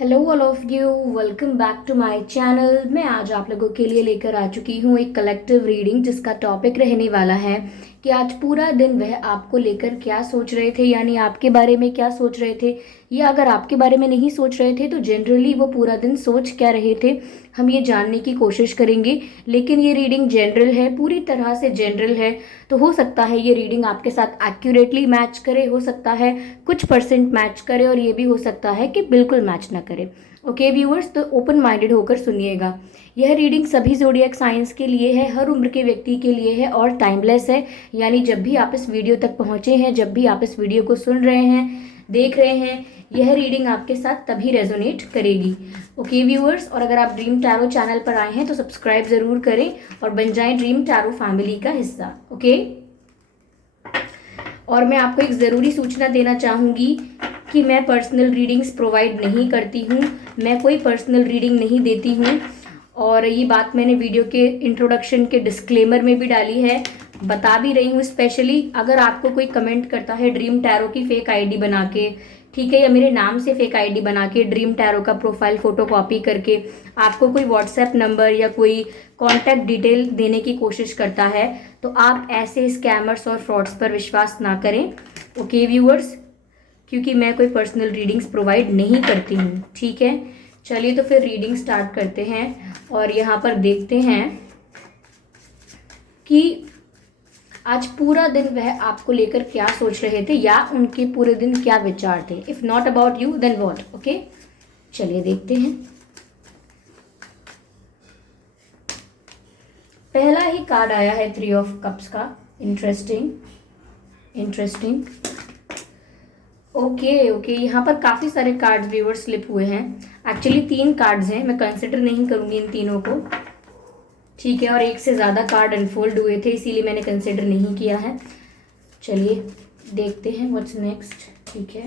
Hello all of you, welcome back to my channel. मैं आज आप लोगों के लिए लेकर आ चुकी हूँ एक कलेक्टिव रीडिंग जिसका टॉपिक रहने वाला है कि आज पूरा दिन वह आपको लेकर क्या सोच रहे थे, यानी आपके बारे में क्या सोच रहे थे, या अगर आपके बारे में नहीं सोच रहे थे तो जनरली वो पूरा दिन सोच क्या रहे थे, हम ये जानने की कोशिश करेंगे। लेकिन ये रीडिंग जनरल है, पूरी तरह से जनरल है, तो हो सकता है ये रीडिंग आपके साथ एक्यूरेटली मैच करे, हो सकता है कुछ परसेंट मैच करे, और ये भी हो सकता है कि बिल्कुल मैच ना करे। ओके व्यूअर्स, तो ओपन माइंडेड होकर सुनिएगा। यह रीडिंग सभी ज़ोडिएक साइंस के लिए है, हर उम्र के व्यक्ति के लिए है और टाइमलेस है। यानी जब भी आप इस वीडियो तक पहुंचे हैं, जब भी आप इस वीडियो को सुन रहे हैं, देख रहे हैं, यह रीडिंग आपके साथ तभी रेजोनेट करेगी। ओके व्यूअर्स, और अगर आप ड्रीम टैरो चैनल पर आए हैं तो सब्सक्राइब ज़रूर करें और बन जाएं ड्रीम टैरो फैमिली का हिस्सा। ओके, और मैं आपको एक ज़रूरी सूचना देना चाहूँगी कि मैं पर्सनल रीडिंग्स प्रोवाइड नहीं करती हूँ, मैं कोई पर्सनल रीडिंग नहीं देती हूँ। और ये बात मैंने वीडियो के इंट्रोडक्शन के डिस्क्लेमर में भी डाली है, बता भी रही हूँ। स्पेशली अगर आपको कोई कमेंट करता है ड्रीम टैरो की फेक आईडी बना के, ठीक है, या मेरे नाम से फेक आईडी बना के ड्रीम टैरो का प्रोफाइल फ़ोटो कॉपी करके आपको कोई व्हाट्सएप नंबर या कोई कॉन्टैक्ट डिटेल देने की कोशिश करता है, तो आप ऐसे स्कैमर्स और फ्रॉड्स पर विश्वास ना करें। ओके व्यूअर्स, क्योंकि मैं कोई पर्सनल रीडिंग्स प्रोवाइड नहीं करती हूँ। ठीक है, चलिए तो फिर रीडिंग स्टार्ट करते हैं और यहाँ पर देखते हैं कि आज पूरा दिन वह आपको लेकर क्या सोच रहे थे या उनके पूरे दिन क्या विचार थे। If not about you then what. Okay, चलिए देखते हैं। पहला ही कार्ड आया है 3 ऑफ कप्स का। Interesting interesting. ओके ओके, यहाँ पर काफ़ी सारे कार्ड्स व्यूअर स्लिप हुए हैं। एक्चुअली 3 कार्ड्स हैं, मैं कंसिडर नहीं करूँगी इन तीनों को, ठीक है, और एक से ज़्यादा कार्ड अनफोल्ड हुए थे इसीलिए मैंने कंसिडर नहीं किया है। चलिए देखते हैं व्हाट्स नेक्स्ट। ठीक है,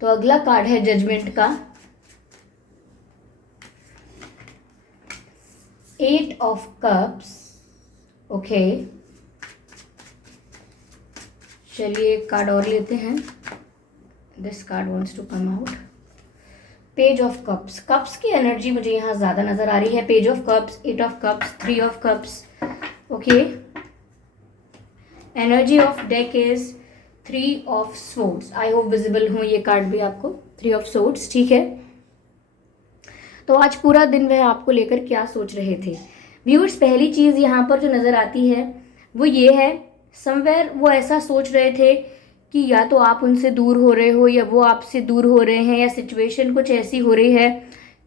तो अगला कार्ड है जजमेंट का। 8 ऑफ कप्स। ओके, चलिए एक कार्ड और लेते हैं। This card wants to come out. Page of cups. Cups की एनर्जी मुझे यहाँ ज़्यादा नज़र आ रही है। Page of cups, 8 of cups, 3 of cups. Okay, energy of deck is 3 of swords. I hope visible हो ये कार्ड भी आपको। 3 ऑफ स्वॉर्ड्स, ठीक है। तो आज पूरा दिन वह आपको लेकर क्या सोच रहे थे व्यूअर्स। पहली चीज़ यहाँ पर जो नज़र आती है वो ये है, समवेयर वो ऐसा सोच रहे थे कि या तो आप उनसे दूर हो रहे हो या वो आपसे दूर हो रहे हैं, या सिचुएशन कुछ ऐसी हो रही है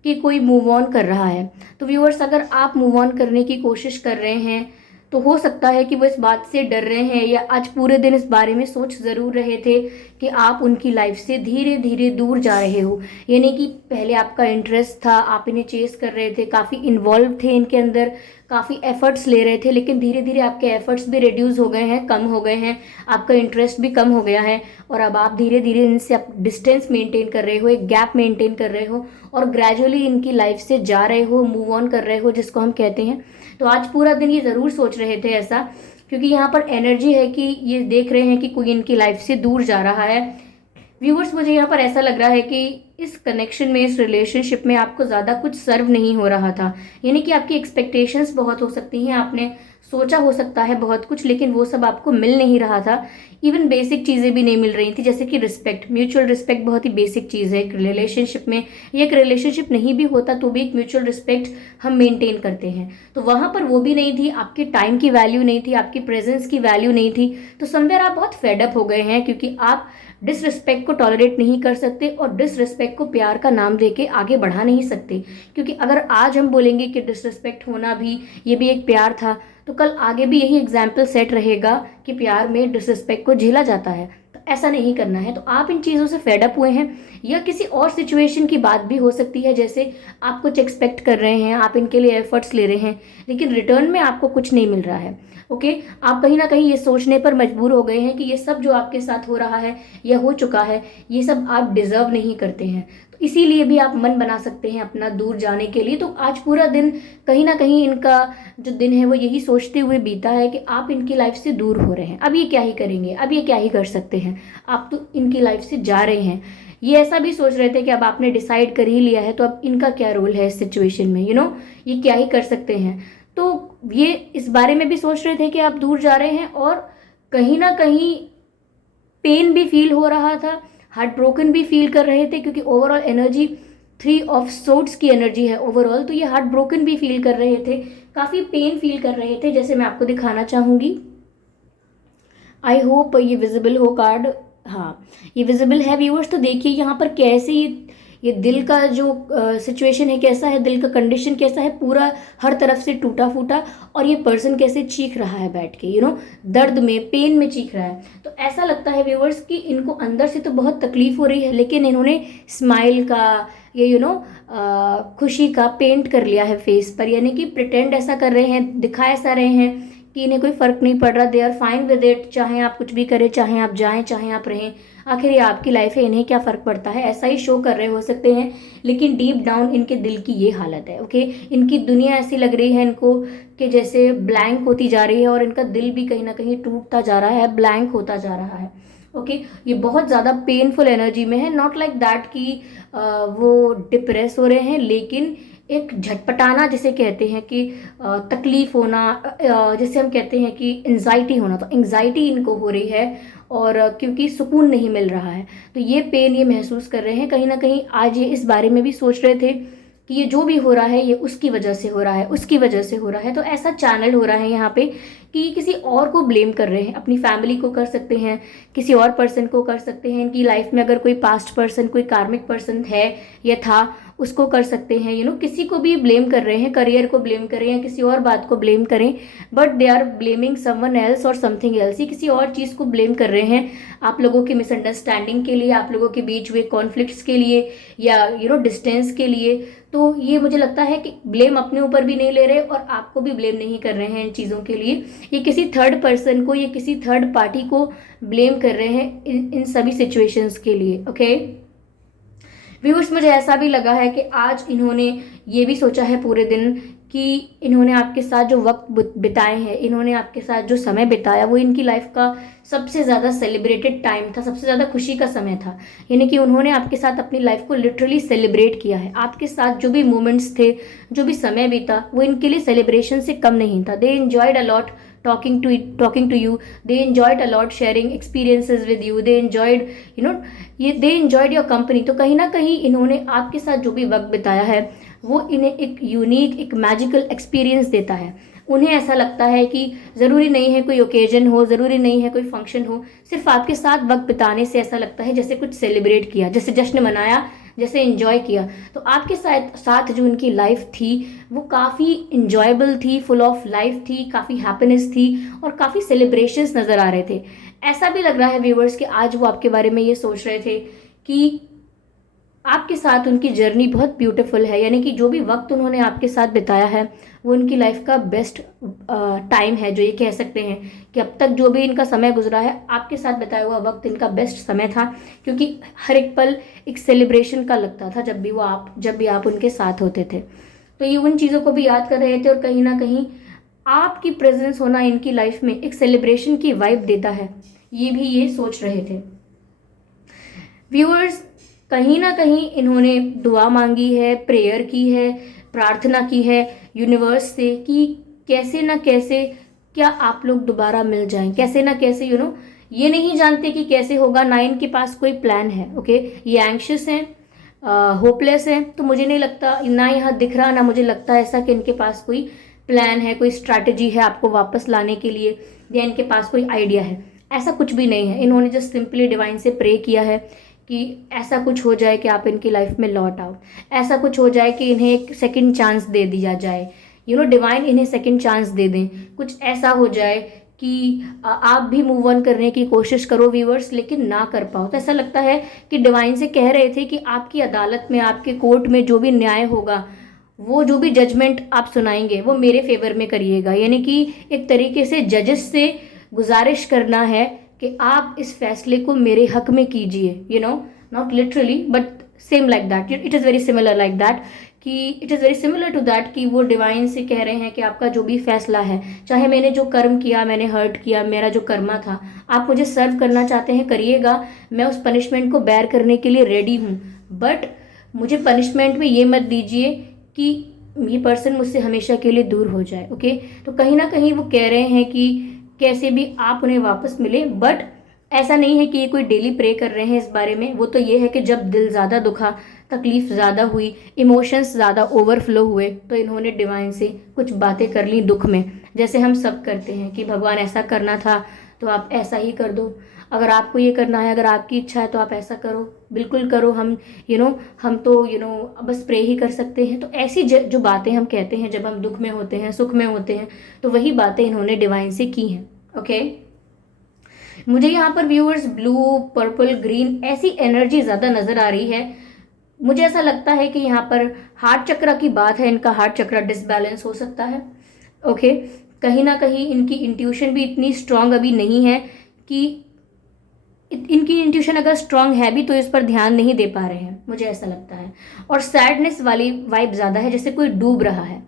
कि कोई मूव ऑन कर रहा है। तो व्यूअर्स, अगर आप मूव ऑन करने की कोशिश कर रहे हैं तो हो सकता है कि वो इस बात से डर रहे हैं या आज पूरे दिन इस बारे में सोच ज़रूर रहे थे कि आप उनकी लाइफ से धीरे धीरे दूर जा रहे हो। यानी कि पहले आपका इंटरेस्ट था, आप इन्हें चेस कर रहे थे, काफ़ी इन्वॉल्व थे इनके अंदर, काफ़ी एफर्ट्स ले रहे थे, लेकिन धीरे धीरे आपके एफर्ट्स भी रिड्यूस हो गए हैं, कम हो गए हैं, आपका इंटरेस्ट भी कम हो गया है, और अब आप धीरे धीरे इनसे आप डिस्टेंस मेंटेन कर रहे हो, एक गैप मेंटेन कर रहे हो, और ग्रेजुअली इनकी लाइफ से जा रहे हो, मूव ऑन कर रहे हो, जिसको हम कहते हैं। तो आज पूरा दिन ये ज़रूर सोच रहे थे ऐसा, क्योंकि यहाँ पर एनर्जी है कि ये देख रहे हैं कि कोई इनकी लाइफ से दूर जा रहा है। व्यूवर्स, मुझे यहाँ पर ऐसा लग रहा है कि इस कनेक्शन में, इस रिलेशनशिप में आपको ज़्यादा कुछ सर्व नहीं हो रहा था। यानी कि आपकी एक्सपेक्टेशंस बहुत हो सकती हैं, आपने सोचा हो सकता है बहुत कुछ, लेकिन वो सब आपको मिल नहीं रहा था। इवन बेसिक चीज़ें भी नहीं मिल रही थी, जैसे कि रिस्पेक्ट। म्यूचुअल रिस्पेक्ट बहुत ही बेसिक चीज़ है एक रिलेशनशिप में। ये एक रिलेशनशिप नहीं भी होता तो भी एक म्यूचुअल रिस्पेक्ट हम मेंटेन करते हैं, तो वहाँ पर वो भी नहीं थी। आपके टाइम की वैल्यू नहीं थी, आपकी प्रेजेंस की वैल्यू नहीं थी। तो समवेयर आप बहुत फेडअप हो गए हैं, क्योंकि आप डिसरिस्पेक्ट को टॉलरेट नहीं कर सकते और डिसरिस्पेक्ट को प्यार का नाम देके आगे बढ़ा नहीं सकते। क्योंकि अगर आज हम बोलेंगे कि डिसरिस्पेक्ट होना भी, ये भी एक प्यार था, तो कल आगे भी यही एग्जाम्पल सेट रहेगा कि प्यार में डिसरिस्पेक्ट को झेला जाता है। तो ऐसा नहीं करना है। तो आप इन चीज़ों से फेडअप हुए हैं, या किसी और सिचुएशन की बात भी हो सकती है, जैसे आप कुछ एक्सपेक्ट कर रहे हैं, आप इनके लिए एफर्ट्स ले रहे हैं, लेकिन रिटर्न में आपको कुछ नहीं मिल रहा है। ओके, आप कहीं ना कहीं ये सोचने पर मजबूर हो गए हैं कि ये सब जो आपके साथ हो रहा है या हो चुका है, ये सब आप डिजर्व नहीं करते हैं। तो इसीलिए भी आप मन बना सकते हैं अपना दूर जाने के लिए। तो आज पूरा दिन कहीं ना कहीं इनका जो दिन है वो यही सोचते हुए बीता है कि आप इनकी लाइफ से दूर हो रहे हैं। अब ये क्या ही करेंगे, अब ये क्या ही कर सकते हैं, आप तो इनकी लाइफ से जा रहे हैं। ये ऐसा भी सोच रहे थे कि अब आपने डिसाइड कर ही लिया है तो अब इनका क्या रोल है इस सिचुएशन में, ये क्या ही कर सकते हैं। तो ये इस बारे में भी सोच रहे थे कि आप दूर जा रहे हैं, और कहीं ना कहीं पेन भी फील हो रहा था, हार्ट ब्रोकन भी फील कर रहे थे, क्योंकि ओवरऑल एनर्जी 3 ऑफ सोर्ड्स की एनर्जी है ओवरऑल, तो ये हार्ट ब्रोकन भी फील कर रहे थे, काफ़ी पेन फील कर रहे थे, जैसे मैं आपको दिखाना चाहूँगी। आई होप ये विजिबल हो कार्ड। हाँ, ये विजिबल है व्यूअर्स। तो देखिए यहाँ पर कैसे ये दिल का जो सिचुएशन है कैसा है, दिल का कंडीशन कैसा है, पूरा हर तरफ से टूटा फूटा, और ये पर्सन कैसे चीख रहा है बैठ के, दर्द में, पेन में चीख रहा है। तो ऐसा लगता है व्यूअर्स कि इनको अंदर से तो बहुत तकलीफ हो रही है, लेकिन इन्होंने स्माइल का, ये खुशी का पेंट कर लिया है फेस पर, यानी कि प्रिटेंड ऐसा कर रहे हैं, दिखा ऐसा रहे हैं कि इन्हें कोई फर्क नहीं पड़ रहा, they are fine with it, चाहे आप कुछ भी करें, चाहे आप जाएं, चाहे आप रहें, आखिर ये आपकी लाइफ है, इन्हें क्या फ़र्क पड़ता है, ऐसा ही शो कर रहे हो सकते हैं। लेकिन डीप डाउन इनके दिल की ये हालत है। ओके, इनकी दुनिया ऐसी लग रही है इनको कि जैसे ब्लैंक होती जा रही है, और इनका दिल भी कहीं ना कहीं टूटता जा रहा है, ब्लैंक होता जा रहा है। ओके, ये बहुत ज़्यादा पेनफुल एनर्जी में है, नॉट लाइक दैट कि वो डिप्रेस हो रहे हैं, लेकिन एक झटपटाना जिसे कहते हैं कि तकलीफ होना, जिसे हम कहते हैं कि एंजाइटी होना, तो एंजाइटी इनको हो रही है, और क्योंकि सुकून नहीं मिल रहा है, तो ये पेन ये महसूस कर रहे हैं। कहीं ना कहीं आज ये इस बारे में भी सोच रहे थे कि ये जो भी हो रहा है ये उसकी वजह से हो रहा है, उसकी वजह से हो रहा है। तो ऐसा चैनल हो रहा है यहाँ पे कि किसी और को ब्लेम कर रहे हैं, अपनी फैमिली को कर सकते हैं, किसी और पर्सन को कर सकते हैं, इनकी लाइफ में अगर कोई पास्ट पर्सन, कोई कार्मिक पर्सन है या था, उसको कर सकते हैं, किसी को भी ब्लेम कर रहे हैं, करियर को ब्लेम कर रहे हैं, किसी और बात को ब्लेम करें, but they are blaming someone else और समथिंग एल्स, ये किसी और चीज़ को ब्लेम कर रहे हैं, आप लोगों की मिसअंडरस्टैंडिंग के लिए, आप लोगों के बीच हुए कॉन्फ्लिक्ट्स के लिए, या डिस्टेंस के लिए। तो ये मुझे लगता है कि ब्लेम अपने ऊपर भी नहीं ले रहे और आपको भी ब्लेम नहीं कर रहे हैं इन चीज़ों के लिए, ये किसी थर्ड पर्सन को, ये किसी थर्ड पार्टी को ब्लेम कर रहे हैं इन सभी सिचुएशंस के लिए। ओके व्यूअर्स, मुझे ऐसा भी लगा है कि आज इन्होंने ये भी सोचा है पूरे दिन कि इन्होंने आपके साथ जो वक्त बिताए हैं, इन्होंने आपके साथ जो समय बिताया, वो इनकी लाइफ का सबसे ज़्यादा सेलिब्रेटेड टाइम था, सबसे ज़्यादा खुशी का समय था। यानी कि उन्होंने आपके साथ अपनी लाइफ को लिटरली सेलिब्रेट किया है। आपके साथ जो भी मोमेंट्स थे, जो भी समय बीता, वो इनके लिए सेलिब्रेशन से कम नहीं था। They enjoyed a lot talking to you, they enjoyed a lot sharing experiences with you, they enjoyed they enjoyed your company। तो कहीं ना कहीं इन्होंने आपके साथ जो भी वक्त बिताया है वो इन्हें एक यूनिक, एक मैजिकल एक्सपीरियंस देता है। उन्हें ऐसा लगता है कि ज़रूरी नहीं है कोई ओकेजन हो, ज़रूरी नहीं है कोई फंक्शन हो, सिर्फ आपके साथ वक्त बिताने से ऐसा लगता है जैसे कुछ सेलिब्रेट किया, जैसे जश्न मनाया, जैसे एंजॉय किया। तो आपके साथ जो उनकी लाइफ थी वो काफ़ी इंजॉयबल थी, फुल ऑफ लाइफ थी, काफ़ी हैप्पीनेस थी, और काफ़ी सेलिब्रेशंस नज़र आ रहे थे। ऐसा भी लग रहा है व्यूवर्स कि आज वो आपके बारे में ये सोच रहे थे कि आपके साथ उनकी जर्नी बहुत ब्यूटीफुल है, यानी कि जो भी वक्त उन्होंने आपके साथ बिताया है वो उनकी लाइफ का बेस्ट टाइम है, जो ये कह सकते हैं कि अब तक जो भी इनका समय गुजरा है, आपके साथ बिताया हुआ वक्त इनका बेस्ट समय था, क्योंकि हर एक पल एक सेलिब्रेशन का लगता था जब भी आप उनके साथ होते थे। तो ये उन चीज़ों को भी याद कर रहे थे, और कहीं ना कहीं आपकी प्रेजेंस होना इनकी लाइफ में एक सेलिब्रेशन की वाइब देता है, ये भी ये सोच रहे थे। व्यूअर्स, कहीं ना कहीं इन्होंने दुआ मांगी है, प्रेयर की है, प्रार्थना की है यूनिवर्स से कि कैसे ना कैसे क्या आप लोग दोबारा मिल जाएं, कैसे ना कैसे ये नहीं जानते कि कैसे होगा, ना इनके पास कोई प्लान है। ओके, ये एंग्शियस हैं, होपलेस हैं, तो मुझे नहीं लगता, ना यहाँ दिख रहा, ना मुझे लगता ऐसा कि इनके पास कोई प्लान है, कोई स्ट्रैटेजी है आपको वापस लाने के लिए, या इनके पास कोई आइडिया है, ऐसा कुछ भी नहीं है। इन्होंने जस्ट सिंपली डिवाइन से प्रे किया है कि ऐसा कुछ हो जाए कि आप इनकी लाइफ में लौट आओ, ऐसा कुछ हो जाए कि इन्हें एक सेकंड चांस दे दिया जाए, डिवाइन इन्हें सेकंड चांस दे दें, कुछ ऐसा हो जाए कि आप भी मूव ऑन करने की कोशिश करो व्यूअर्स, लेकिन ना कर पाओ। तो ऐसा लगता है कि डिवाइन से कह रहे थे कि आपकी अदालत में, आपके कोर्ट में जो भी न्याय होगा, वो जो भी जजमेंट आप सुनाएंगे वो मेरे फेवर में करिएगा। यानी कि एक तरीके से जजेस से गुजारिश करना है कि आप इस फैसले को मेरे हक में कीजिए, not literally but same like that, it is very similar like that, कि it is very similar to that कि वो डिवाइन से कह रहे हैं कि आपका जो भी फैसला है, चाहे मैंने जो कर्म किया, मैंने हर्ट किया, मेरा जो कर्मा था, आप मुझे सर्व करना चाहते हैं करिएगा, मैं उस पनिशमेंट को बेयर करने के लिए रेडी हूँ, बट मुझे पनिशमेंट में ये मत दीजिए कि ये पर्सन मुझसे हमेशा के लिए दूर हो जाए। ओके, तो कहीं ना कहीं वो कह रहे हैं कि कैसे भी आप उन्हें वापस मिले, बट ऐसा नहीं है कि ये कोई डेली प्रे कर रहे हैं इस बारे में। वो तो ये है कि जब दिल ज़्यादा दुखा, तकलीफ ज़्यादा हुई, इमोशंस ज़्यादा ओवरफ्लो हुए, तो इन्होंने डिवाइन से कुछ बातें कर ली दुख में, जैसे हम सब करते हैं कि भगवान ऐसा करना था तो आप ऐसा ही कर दो, अगर आपको ये करना है, अगर आपकी इच्छा है तो आप ऐसा करो, बिल्कुल करो, हम हम तो बस प्रे ही कर सकते हैं। तो ऐसी जो बातें हम कहते हैं जब हम दुख में होते हैं, सुख में होते हैं, तो वही बातें इन्होंने डिवाइन से की हैं। ओके, मुझे यहाँ पर व्यूअर्स ब्लू, पर्पल, ग्रीन ऐसी एनर्जी ज़्यादा नज़र आ रही है। मुझे ऐसा लगता है कि यहाँ पर हार्ट चक्र की बात है, इनका हार्ट चक्र डिसबैलेंस हो सकता है। ओके, कहीं ना कहीं इनकी इंट्यूशन भी इतनी स्ट्रांग अभी नहीं है कि इनकी इंट्यूशन अगर स्ट्रांग है भी तो इस पर ध्यान नहीं दे पा रहे हैं, मुझे ऐसा लगता है। और सैडनेस वाली वाइब ज़्यादा है, जैसे कोई डूब रहा है,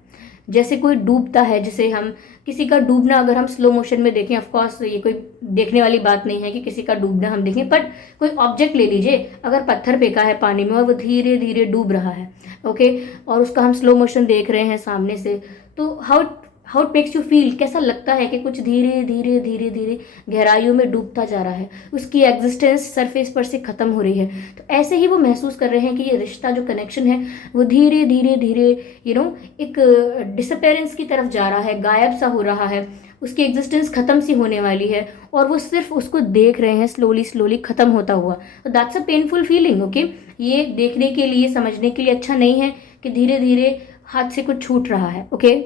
जैसे कोई डूबता है, जैसे हम किसी का डूबना अगर हम स्लो मोशन में देखें, ऑफ कोर्स ये कोई देखने वाली बात नहीं है कि किसी का डूबना हम देखें, बट कोई ऑब्जेक्ट ले लीजिए, अगर पत्थर फेंका है पानी में और वो धीरे धीरे डूब रहा है, ओके, और उसका हम स्लो मोशन देख रहे हैं सामने से, तो how how it makes you feel, कैसा लगता है कि कुछ धीरे धीरे धीरे धीरे गहराइयों में डूबता जा रहा है, उसकी एग्जिस्टेंस सरफेस पर से खत्म हो रही है। तो ऐसे ही वो महसूस कर रहे हैं कि ये रिश्ता, जो कनेक्शन है, वो धीरे धीरे धीरे एक डिसअपेरेंस की तरफ जा रहा है, गायब सा हो रहा है, उसकी एग्जिस्टेंस खत्म सी होने वाली है, और वो सिर्फ उसको देख रहे हैं स्लोली स्लोली खत्म होता हुआ। तो that's a painful feeling. Okay, ये देखने के लिए, समझने के लिए अच्छा नहीं है कि धीरे धीरे हाथ से कुछ छूट रहा है। ओके,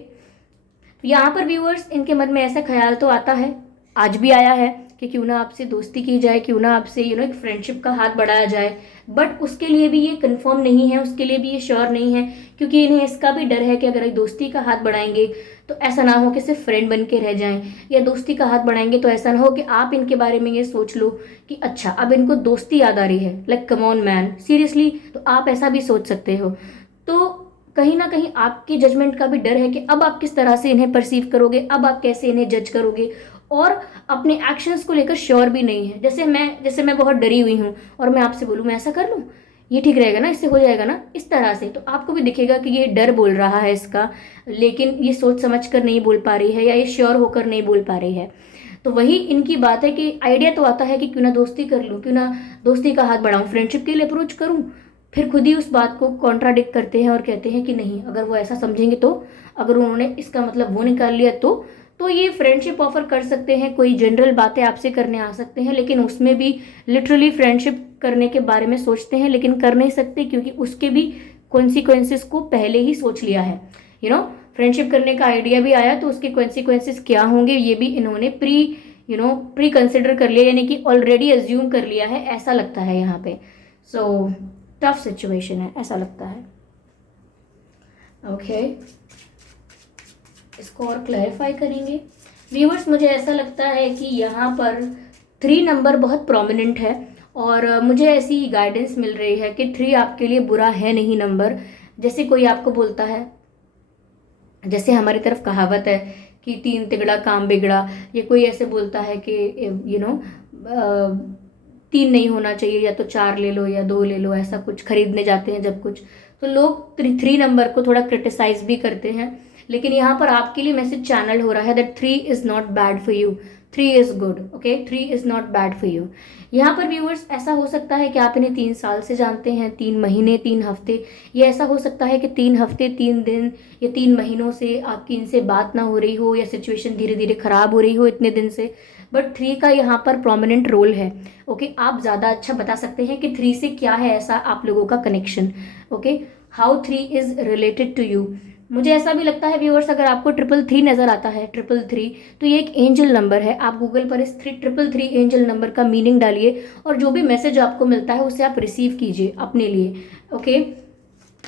यहाँ पर व्यूअर्स इनके मन में ऐसा ख्याल तो आता है, आज भी आया है कि क्यों ना आपसे दोस्ती की जाए, क्यों ना आपसे एक फ्रेंडशिप का हाथ बढ़ाया जाए, बट उसके लिए भी ये कंफर्म नहीं है, उसके लिए भी ये श्योर नहीं है, क्योंकि इन्हें इसका भी डर है कि अगर एक दोस्ती का हाथ बढ़ाएंगे तो ऐसा ना हो कि सिर्फ फ्रेंड बन के रह जाएं, या दोस्ती का हाथ बढ़ाएंगे तो ऐसा ना हो कि आप इनके बारे में ये सोच लो कि अच्छा अब इनको दोस्ती याद आ रही है, like come on man, seriously, तो आप ऐसा भी सोच सकते हो। तो कहीं ना कहीं आपकी जजमेंट का भी डर है कि अब आप किस तरह से इन्हें परसीव करोगे, अब आप कैसे इन्हें जज करोगे, और अपने एक्शंस को लेकर श्योर भी नहीं है। जैसे मैं बहुत डरी हुई हूँ और मैं आपसे बोलूँ मैं ऐसा कर लूँ, ये ठीक रहेगा ना, इससे हो जाएगा ना, इस तरह से, तो आपको भी दिखेगा कि ये डर बोल रहा है इसका, लेकिन ये सोच समझ कर नहीं बोल पा रही है, या ये श्योर होकर नहीं बोल पा रही है। तो वही इनकी बात है कि आइडिया तो आता है कि क्यों ना दोस्ती कर लूँ, क्यों ना दोस्ती का हाथ बढ़ाऊँ, फ्रेंडशिप के लिए अप्रोच करूँ, फिर खुद ही उस बात को कॉन्ट्राडिक्ट करते हैं और कहते हैं कि नहीं, अगर वो ऐसा समझेंगे तो, अगर उन्होंने इसका मतलब वो निकाल लिया तो ये फ्रेंडशिप ऑफर कर सकते हैं, कोई जनरल बातें आपसे करने आ सकते हैं, लेकिन उसमें भी लिटरली फ्रेंडशिप करने के बारे में सोचते हैं, लेकिन कर नहीं सकते क्योंकि उसके भी कॉन्सिक्वेंसेस को पहले ही सोच लिया है। फ्रेंडशिप करने का आइडिया भी आया तो उसके कॉन्सिक्वेंसेस क्या होंगे ये भी इन्होंने प्री कंसिडर कर लिया, यानी कि ऑलरेडी एज्यूम कर लिया है, ऐसा लगता है यहाँ पे। सो टफ सिचुएशन है, ऐसा लगता है। ओके, इसको और क्लैरिफाई करेंगे व्यूअर्स। मुझे ऐसा लगता है कि यहाँ पर 3 नंबर बहुत प्रोमिनेंट है, और मुझे ऐसी गाइडेंस मिल रही है कि 3 आपके लिए बुरा है नहीं नंबर। जैसे कोई आपको बोलता है, जैसे हमारी तरफ कहावत है कि 3 तिगड़ा काम बिगड़ा, ये कोई ऐसे बोलता है कि 3 नहीं होना चाहिए, या तो 4 ले लो या 2 ले लो, ऐसा कुछ खरीदने जाते हैं जब कुछ, तो लोग 3 नंबर को थोड़ा क्रिटिसाइज भी करते हैं, लेकिन यहाँ पर आपके लिए मैसेज चैनल हो रहा है that 3 is not bad for you, 3 is good. Okay, 3 is not bad for you. यहाँ पर व्यूअर्स ऐसा हो सकता है कि आप इन्हें 3 साल से जानते हैं, 3 महीने, 3 हफ्ते, या ऐसा हो सकता है कि 3 हफ्ते, 3 दिन या 3 महीनों से आपकी इनसे बात ना हो रही हो, या सिचुएशन धीरे धीरे खराब हो रही हो इतने दिन से, बट 3 का यहाँ पर प्रोमिनेंट रोल है। ओके, आप ज़्यादा अच्छा बता सकते हैं कि 3 से क्या है ऐसा आप लोगों का connection. Okay, how 3 is related to you. मुझे ऐसा भी लगता है व्यूअर्स, अगर आपको 333 नजर आता है, 333, तो ये एक एंजल नंबर है। आप गूगल पर इस 333 एंजल नंबर का मीनिंग डालिए, और जो भी मैसेज आपको मिलता है उसे आप रिसीव कीजिए अपने लिए। ओके,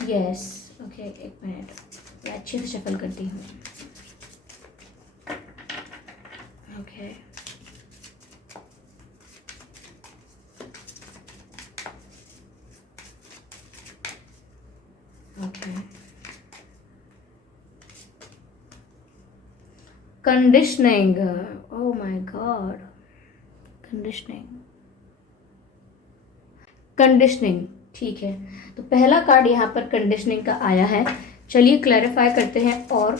यस, ओके, एक मिनट, मैं अच्छे से शफल करती हूँ। Okay, okay, conditioning, oh my God, conditioning, ठीक है। तो पहला कार्ड यहाँ पर कंडीशनिंग का आया है। चलिए क्लैरिफाई करते हैं और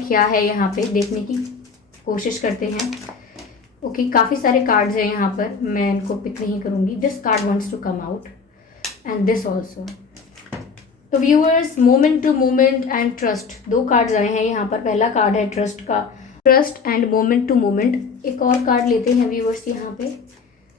क्या है यहाँ पे, देखने की कोशिश करते हैं। ओके, काफ़ी सारे कार्ड्स हैं यहाँ पर, मैं इनको पिक नहीं करूँगी। This card wants to come out and this also. तो viewers, moment to moment and trust, दो कार्ड्स आए हैं यहाँ पर। पहला कार्ड है ट्रस्ट का, trust and moment to moment. एक और कार्ड लेते हैं व्यूअर्स यहाँ पे।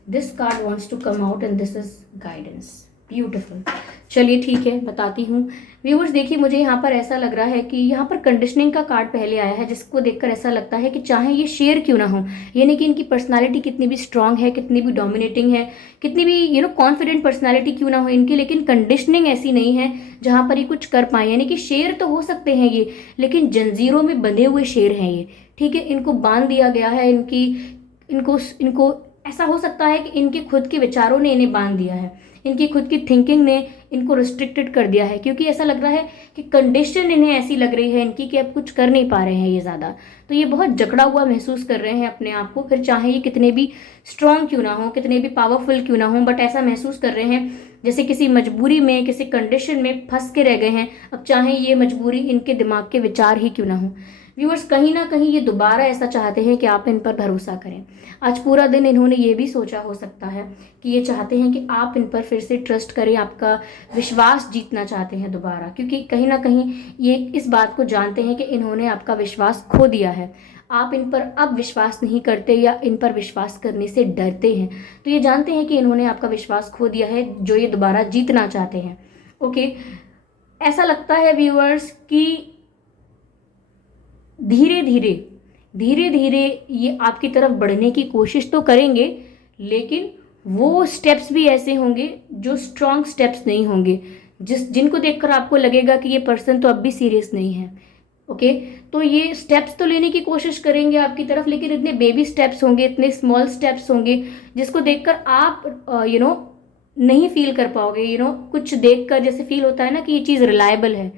This card wants to come out and this is guidance, beautiful. चलिए ठीक है, बताती हूँ व्यूअर्स। देखिए, मुझे यहाँ पर ऐसा लग रहा है कि यहाँ पर कंडीशनिंग का कार्ड पहले आया है, जिसको देखकर ऐसा लगता है कि चाहे ये शेयर क्यों ना हो, यानी कि इनकी पर्सनालिटी कितनी भी स्ट्रांग है, कितनी भी डोमिनेटिंग है, कितनी भी कॉन्फिडेंट पर्सनालिटी क्यों ना हो इनकी, लेकिन कंडीशनिंग ऐसी नहीं है जहाँ पर ये कुछ कर पाए। यानी कि शेर तो हो सकते हैं ये, लेकिन जंजीरों में बंधे हुए शेर हैं ये, ठीक है। इनको बांध दिया गया है, इनको ऐसा हो सकता है कि इनके खुद के विचारों ने इन्हें बांध दिया है, इनकी खुद की थिंकिंग ने इनको रिस्ट्रिक्टेड कर दिया है, क्योंकि ऐसा लग रहा है कि कंडीशन इन्हें ऐसी लग रही है इनकी कि अब कुछ कर नहीं पा रहे हैं ये ज़्यादा। तो ये बहुत जकड़ा हुआ महसूस कर रहे हैं अपने आप को, फिर चाहे ये कितने भी स्ट्रांग क्यों ना हो, कितने भी पावरफुल क्यों ना हो, बट ऐसा महसूस कर रहे हैं जैसे किसी मजबूरी में, किसी कंडीशन में फंस के रह गए हैं। अब चाहे ये मजबूरी इनके दिमाग के विचार ही क्यों ना हो। व्यूअर्स, कहीं ना कहीं ये दोबारा ऐसा चाहते हैं कि आप इन पर भरोसा करें। आज पूरा दिन इन्होंने ये भी सोचा हो सकता है कि ये चाहते हैं कि आप इन पर फिर से ट्रस्ट करें, आपका विश्वास जीतना चाहते हैं दोबारा, क्योंकि कहीं ना कहीं ये इस बात को जानते हैं कि इन्होंने आपका विश्वास खो दिया है। आप इन पर अब विश्वास नहीं करते या इन पर विश्वास करने से डरते हैं। तो ये जानते हैं कि इन्होंने आपका विश्वास खो दिया है, जो ये दोबारा जीतना चाहते हैं। ओके, ऐसा लगता है व्यूअर्स कि धीरे धीरे ये आपकी तरफ बढ़ने की कोशिश तो करेंगे, लेकिन वो स्टेप्स भी ऐसे होंगे जो स्ट्रॉन्ग स्टेप्स नहीं होंगे, जिनको देखकर आपको लगेगा कि ये पर्सन तो अब भी सीरियस नहीं है। ओके, तो ये स्टेप्स तो लेने की कोशिश करेंगे आपकी तरफ, लेकिन इतने बेबी स्टेप्स होंगे, इतने स्मॉल स्टेप्स होंगे, जिसको देखकर आप नहीं फील कर पाओगे। कुछ देखकर जैसे फील होता है ना कि ये चीज़ रिलायबल है,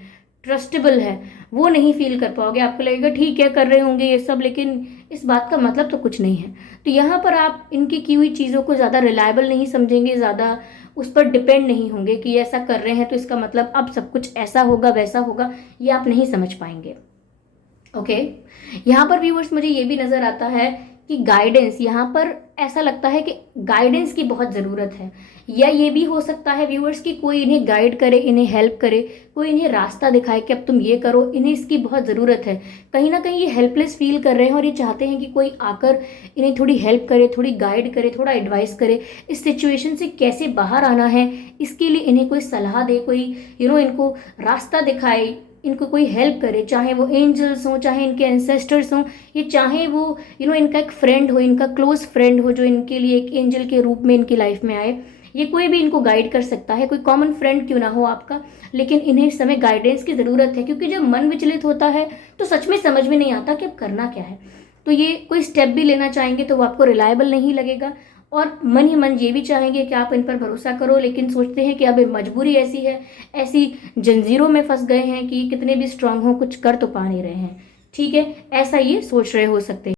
ट्रस्टेबल है, वो नहीं फील कर पाओगे। आपको लगेगा ठीक है कर रहे होंगे ये सब, लेकिन इस बात का मतलब तो कुछ नहीं है। तो यहाँ पर आप इनकी की हुई चीज़ों को ज़्यादा रिलायबल नहीं समझेंगे, ज़्यादा उस पर डिपेंड नहीं होंगे कि ये ऐसा कर रहे हैं तो इसका मतलब अब सब कुछ ऐसा होगा वैसा होगा, ये आप नहीं समझ पाएंगे। ओके, यहाँ पर व्यूअर्स मुझे ये भी नज़र आता है कि गाइडेंस, यहाँ पर ऐसा लगता है कि गाइडेंस की बहुत ज़रूरत है, या ये भी हो सकता है व्यूअर्स कि कोई इन्हें गाइड करे, इन्हें हेल्प करे, कोई इन्हें रास्ता दिखाए कि अब तुम ये करो, इन्हें इसकी बहुत ज़रूरत है। कहीं ना कहीं ये हेल्पलेस फील कर रहे हैं और ये चाहते हैं कि कोई आकर इन्हें थोड़ी हेल्प करे, थोड़ी गाइड करे, थोड़ा एडवाइस करे, इस सिचुएशन से कैसे बाहर आना है, इसके लिए इन्हें कोई सलाह दे, कोई इनको रास्ता दिखाए, इनको कोई हेल्प करे, चाहे वो एंजल्स हों, चाहे इनके एंसेस्टर्स हों, ये चाहे वो इनका एक फ्रेंड हो, इनका क्लोज फ्रेंड हो जो इनके लिए एक एंजल के रूप में इनकी लाइफ में आए। ये कोई भी इनको गाइड कर सकता है, कोई कॉमन फ्रेंड क्यों ना हो आपका, लेकिन इन्हें इस समय गाइडेंस की ज़रूरत है, क्योंकि जब मन विचलित होता है तो सच में समझ में नहीं आता कि अब करना क्या है। तो ये कोई स्टेप भी लेना चाहेंगे तो वो आपको रिलायबल नहीं लगेगा, और मन ही मन ये भी चाहेंगे कि आप इन पर भरोसा करो, लेकिन सोचते हैं कि अब मजबूरी ऐसी है, ऐसी जंजीरों में फंस गए हैं कि कितने भी स्ट्रांग हो कुछ कर तो पा नहीं रहे हैं। ठीक है, ऐसा ये सोच रहे हो सकते हैं।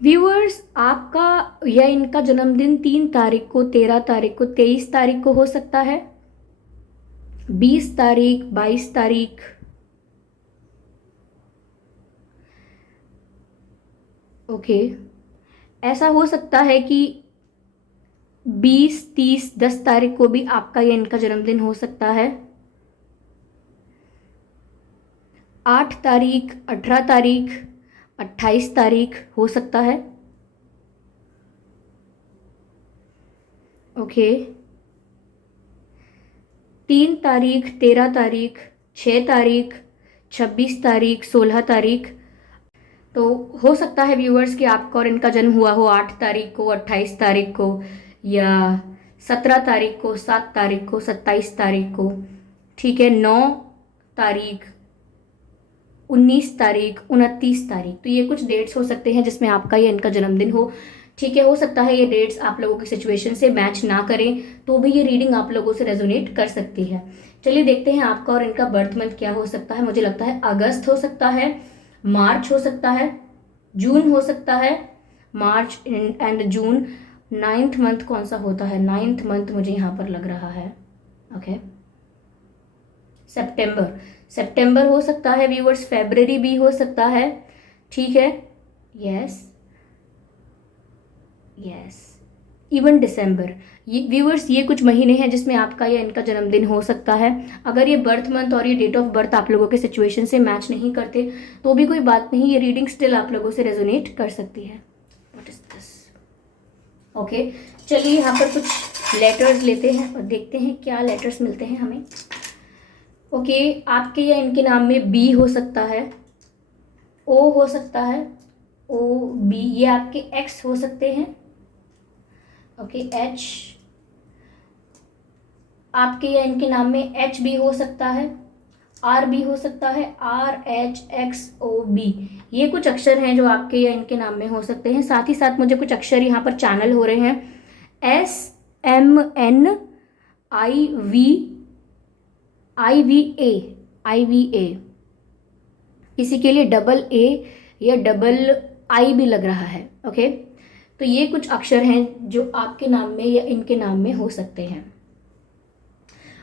व्यूअर्स, आपका या इनका जन्मदिन 3 तारीख को, 13 तारीख को, 23 तारीख को हो सकता है, 20 तारीख, 22 तारीख। ओके, ऐसा हो सकता है कि 20, 30, 10 तारीख को भी आपका या इनका जन्मदिन हो सकता है। 8 तारीख, 18 तारीख, 28 तारीख हो सकता है। ओके, 3 तारीख, 13 तारीख, 6 तारीख, 26 तारीख, 16 तारीख। तो हो सकता है व्यूअर्स कि आपका और इनका जन्म हुआ हो 8 तारीख को, 28 तारीख को, या 17 तारीख को, 7 तारीख को, 27 तारीख को। ठीक है, 9 तारीख, 19 तारीख, 29 तारीख। तो ये कुछ डेट्स हो सकते हैं जिसमें आपका या इनका जन्मदिन हो। ठीक है, हो सकता है ये डेट्स आप लोगों की सिचुएशन से मैच ना करें, तो भी ये रीडिंग आप लोगों से रेजोनेट कर सकती है। चलिए देखते हैं आपका और इनका बर्थ मंथ क्या हो सकता है। मुझे लगता है अगस्त हो सकता है, मार्च हो सकता है, जून हो सकता है, मार्च एंड जून। 9th मंथ कौन सा होता है? 9th मंथ मुझे यहाँ पर लग रहा है, ओके, सितंबर। सितंबर हो सकता है व्यूअर्स, फरवरी भी हो सकता है, ठीक है, यस यस, इवन दिसंबर। ये व्यूअर्स ये कुछ महीने हैं जिसमें आपका या इनका जन्मदिन हो सकता है। अगर ये बर्थ मंथ और ये डेट ऑफ बर्थ आप लोगों के सिचुएशन से मैच नहीं करते तो भी कोई बात नहीं, ये रीडिंग स्टिल आप लोगों से रेजोनेट कर सकती है। What is this? ओके, चलिए यहाँ पर कुछ लेटर्स लेते हैं और देखते हैं क्या लेटर्स मिलते हैं हमें। ओके, आपके या इनके नाम में बी हो सकता है, ओ हो सकता है, ओ बी, ये आपके एक्स हो सकते हैं, ओके, एच, आपके या इनके नाम में एच भी हो सकता है, आर भी हो सकता है, R H X O B, ये कुछ अक्षर हैं जो आपके या इनके नाम में हो सकते हैं। साथ ही साथ मुझे कुछ अक्षर यहाँ पर चैनल हो रहे हैं, S M N I V A, किसी के लिए डबल ए या डबल आई भी लग रहा है, ओके। तो ये कुछ अक्षर हैं जो आपके नाम में या इनके नाम में हो सकते हैं।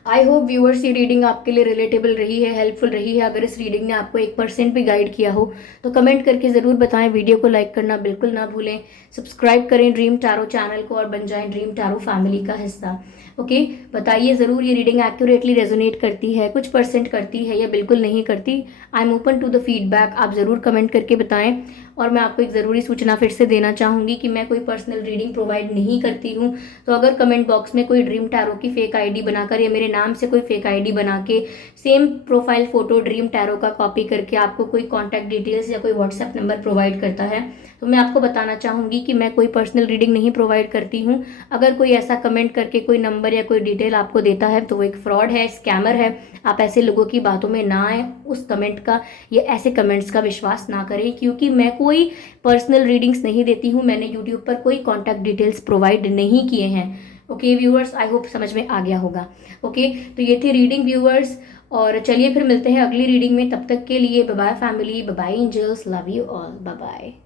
आई होप व्यूअर्स ये रीडिंग आपके लिए रिलेटेबल रही है, हेल्पफुल रही है। अगर इस रीडिंग ने आपको 1% भी गाइड किया हो तो कमेंट करके ज़रूर बताएं। वीडियो को लाइक करना बिल्कुल ना भूलें, सब्सक्राइब करें ड्रीम टैरो चैनल को और बन जाएं ड्रीम टैरो फैमिली का हिस्सा। ओके, बताइए ज़रूर ये रीडिंग एक्यूरेटली रेजोनेट करती है, कुछ परसेंट करती है या बिल्कुल नहीं करती। I am open to the feedback, आप ज़रूर कमेंट करके बताएं। और मैं आपको एक ज़रूरी सूचना फिर से देना चाहूँगी कि मैं कोई पर्सनल रीडिंग प्रोवाइड नहीं करती हूँ। तो अगर कमेंट बॉक्स में कोई ड्रीम टैरो की फेक आईडी बनाकर या मेरे नाम से कोई फेक आईडी बना के same profile photo dream tarot का कॉपी करके आपको कोई कॉन्टैक्ट डिटेल्स या कोई व्हाट्सएप नंबर प्रोवाइड करता है तो मैं आपको बताना चाहूँगी कि मैं कोई पर्सनल रीडिंग नहीं प्रोवाइड करती हूँ। अगर कोई ऐसा कमेंट करके कोई नंबर या कोई डिटेल आपको देता है तो वो एक फ्रॉड है, स्कैमर है। आप ऐसे लोगों की बातों में ना आए, उस कमेंट का या ऐसे कमेंट्स का विश्वास ना करें, क्योंकि मैं कोई पर्सनल रीडिंग्स नहीं देती हूँ। मैंने यूट्यूब पर कोई कॉन्टैक्ट डिटेल्स प्रोवाइड नहीं किए हैं। ओके व्यूअर्स, आई होप समझ में आ गया होगा। ओके, तो ये थी रीडिंग व्यूअर्स, और चलिए फिर मिलते हैं अगली रीडिंग में। तब तक के लिए bye bye family, bye bye angels, love you all, bye bye.